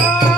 Oh.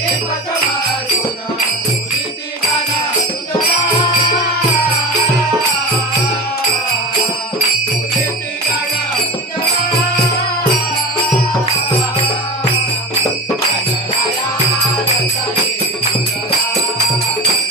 バカな!